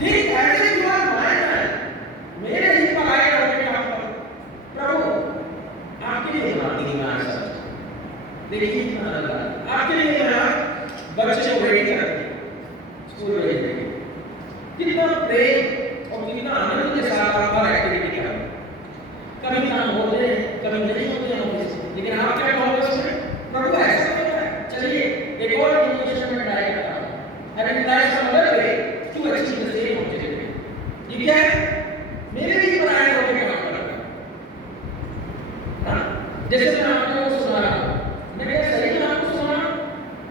ठीक ऐसे ही हुआ मेरे ही पढ़ाई करके काम करो प्रभु आपके लिए नहीं मैं आशा देखिए कितना लगा आपके लिए मैं बच्चे को रेडी करके स्कूल भेज देंगे कितना प्रेम और कितना आनंद के साथ आप हर एक्टिविटी करें कभी काम होते हैं कभी नहीं होते हैं ऑफिस लेकिन आप क्या कहोगे उसमें प्रभु ऐसा होता है चलिए एक और इनोवेशन में ट्राई करता हूं having tried some other way to achieve the same objective ये क्या है मेरे लिए बनाया हुआ काम कर रहा है हां जैसे मैं आपको सुना रहा हूं मैं क्या सही में आपको सुना रहा हूं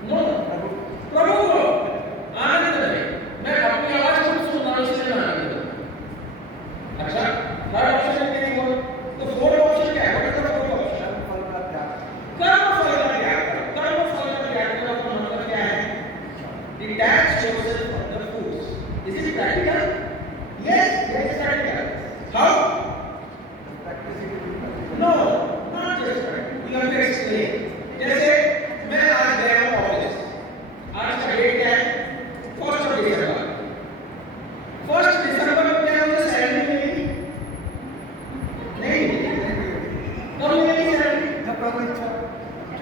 नो प्रभु को आनंद में मैं अपनी आवाज खुद सुन रहा हूं इसलिए मैं आनंद में अच्छा थर्ड ऑप्शन क्या है तो फोर्थ ऑप्शन क्या है what is the fourth option कर्म फल का त्याग कर्म फल का त्याग का मतलब क्या है detach yourself from the foods is it practical yes it's practical how no not just practical you have to explain जैसे मैं आज गया हूं ऑफिस आज का डेट क्या है 1st दिसंबर 1st दिसंबर को क्या मुझे सैलरी मिलेगी नहीं कब मिलेगी सैलरी जब का कोई इच्छा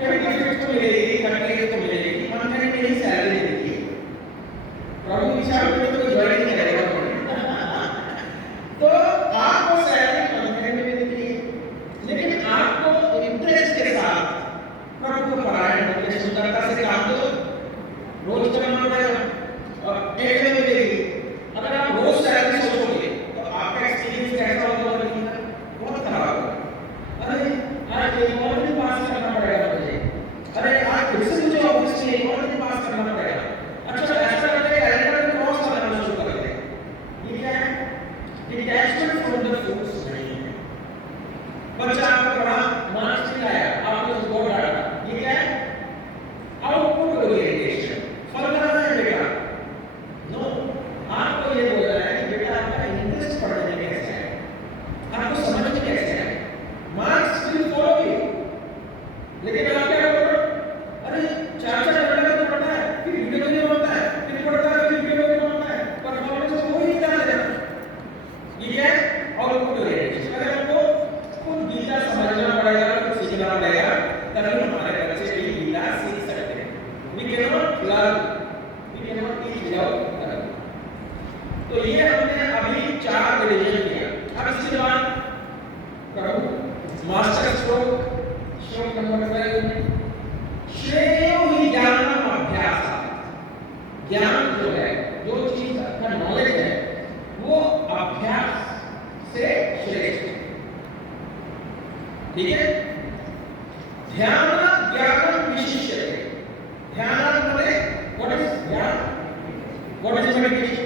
25 को मिलेगी 30 को मिलेगी मंथ में मेरी सैलरी देगी प्रभु विचार में तो ज्वाइन नहीं करेगा तो आपको सैलरी मंथ में मिलेगी लेकिन आपको इंटरेस्ट के साथ प्रभु को पढ़ाना है सुंदरता से काम दो रोज करना पड़ेगा और एक में मिलेगी अगर आप रोज सैलरी सोचोगे तो आपका एक्सपीरियंस कैसा होगा बहुत खराब होगा अरे आज एक और दिन पास करना पड़ेगा मुझे अरे आज फिर से मुझे ऑफिस में एक और दिन पास करना पड़ेगा अच्छा ऐसा करके कैलेंडर में क्रॉस करना शुरू कर देते ये क्या है डिटैचमेंट फ्रॉम द फूड्स नहीं है बच्चा आपका पढ़ा मार्क्स नहीं आया आपने उसको डाला ये क्या है आउटपुट ओरिएंटेशन फल करना है बेटा नो आपको ये बोल रहा है कि बेटा आपका इंटरेस्ट पढ़ने में कैसे है आपको समझ में कैसे है मार्क्स विल फॉलो यू लेकिन आप क्या बोल रहे हो अरे 4 घंटे तो पढ़ना है फिर वीडियो नहीं बनता है फिर पढ़ता है फिर वीडियो नहीं बनता है परफॉर्मेंस को कोई नहीं ध्यान देना ये क्या है आउटपुट ओरिएंटेशन अगर हमको खुद गीता समझना पड़ेगा खुद सीखना पड़ेगा तभी हमारे बच्चे भी गीता सीख सकते हैं we can not learn we can not teach without learning तो ये हमने अभी 4 डिवीजन किया अब इसके बाद प्रभु मास्टर स्ट्रोक श्लोक नंबर 5 श्रेयो ही ज्ञानम अभ्यास ज्ञान जो है जो चीज का नॉलेज है वो अभ्यास से श्रेष्ठ ठीक है ध्यान ज्ञानम विशिष्य ध्यान मतलब व्हाट इज ध्यान व्हाट इज मेडिटेशन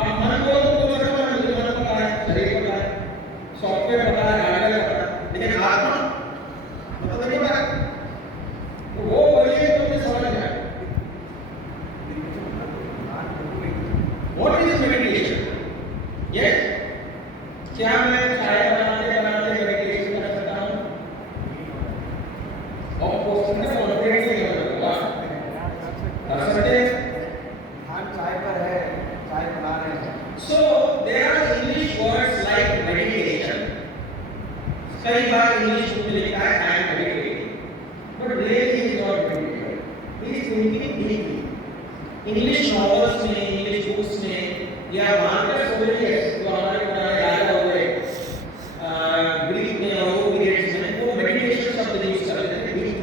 आप मन को मन पता है शरीर पता है सॉफ्टवेयर पता है हार्डवेयर पता है लेकिन आत्मा मतलब नहीं पता तो वो बोलिए तो मुझे समझ में आए व्हाट इज मेडिटेशन ये क्या मैं चाय बनाते बनाते मेडिटेशन कर सकता हूं ऑफ कोर्स मैं कॉन्फिडेंस नहीं होगा कर सकते हम चाय पर है चाय बना रहे हैं so there are English words like meditation कई बार इंग्लिश में लिखा है I am meditating but really he is not meditating he is thinking deeply English novels में इंग्लिश बुक्स में या मार्कस ओरेलियस जो हमारे पुराने राजा हुए ग्रीक में और वो पीरियड्स में वो मेडिटेशन शब्द यूज करते थे deep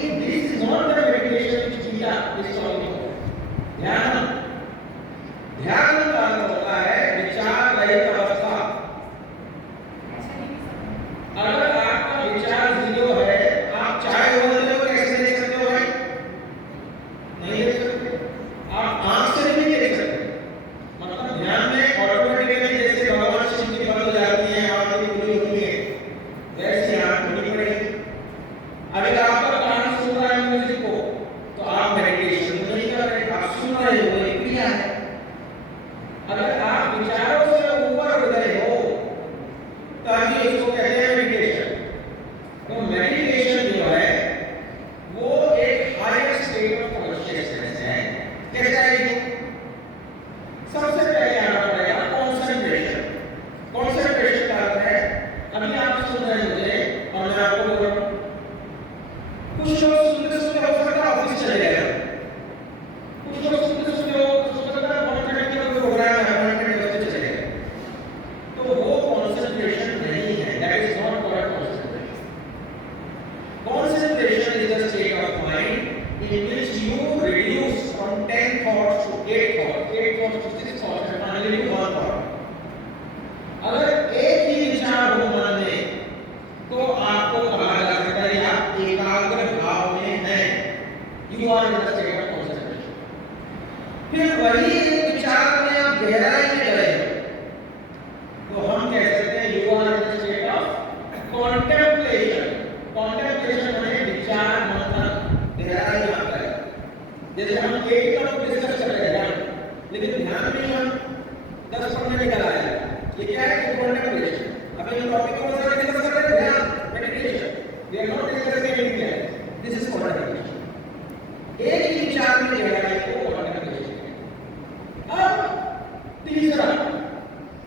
in this is not the meditation which Gita is talking about ध्यान ध्यान का अर्थ होता है विचार रहित अवस्था अगर आपका विचार जीरो है आप चाय बोलते हो कैसे देख सकते हो भाई नहीं देख सकते आप आंख से नहीं देख सकते मतलब ध्यान में ऑटोमेटिकली जैसे भगवान शिव की बंद हो जाती है आंखें खुली होती है वैसे आंख खुली पड़ेगी अगर आपका कान सुन रहा है म्यूजिक को तो आप मेडिटेशन नहीं कर रहे आप सुन रहे हो ये क्रिया है you are in the state of concentration. फिर वही विचार में आप गहराई में गए तो हम कह सकते हैं you are in the state of contemplation. Contemplation माने विचार मंथन, गहराई में आता है। जैसे हम एक तरफ डिस्कस कर रहे हैं लेकिन ध्यान नहीं हम 10-15 निकल आए, ये क्या है? कॉन्टेम्पलेशन। अभी हम टॉपिक को जरा डिस्कस कर रहे हैं, ध्यान, meditation, we are not discussing anything else, this is contemplation. एक ही विचार में गहराई को कॉन्टेम्पलेशन। अब तीसरा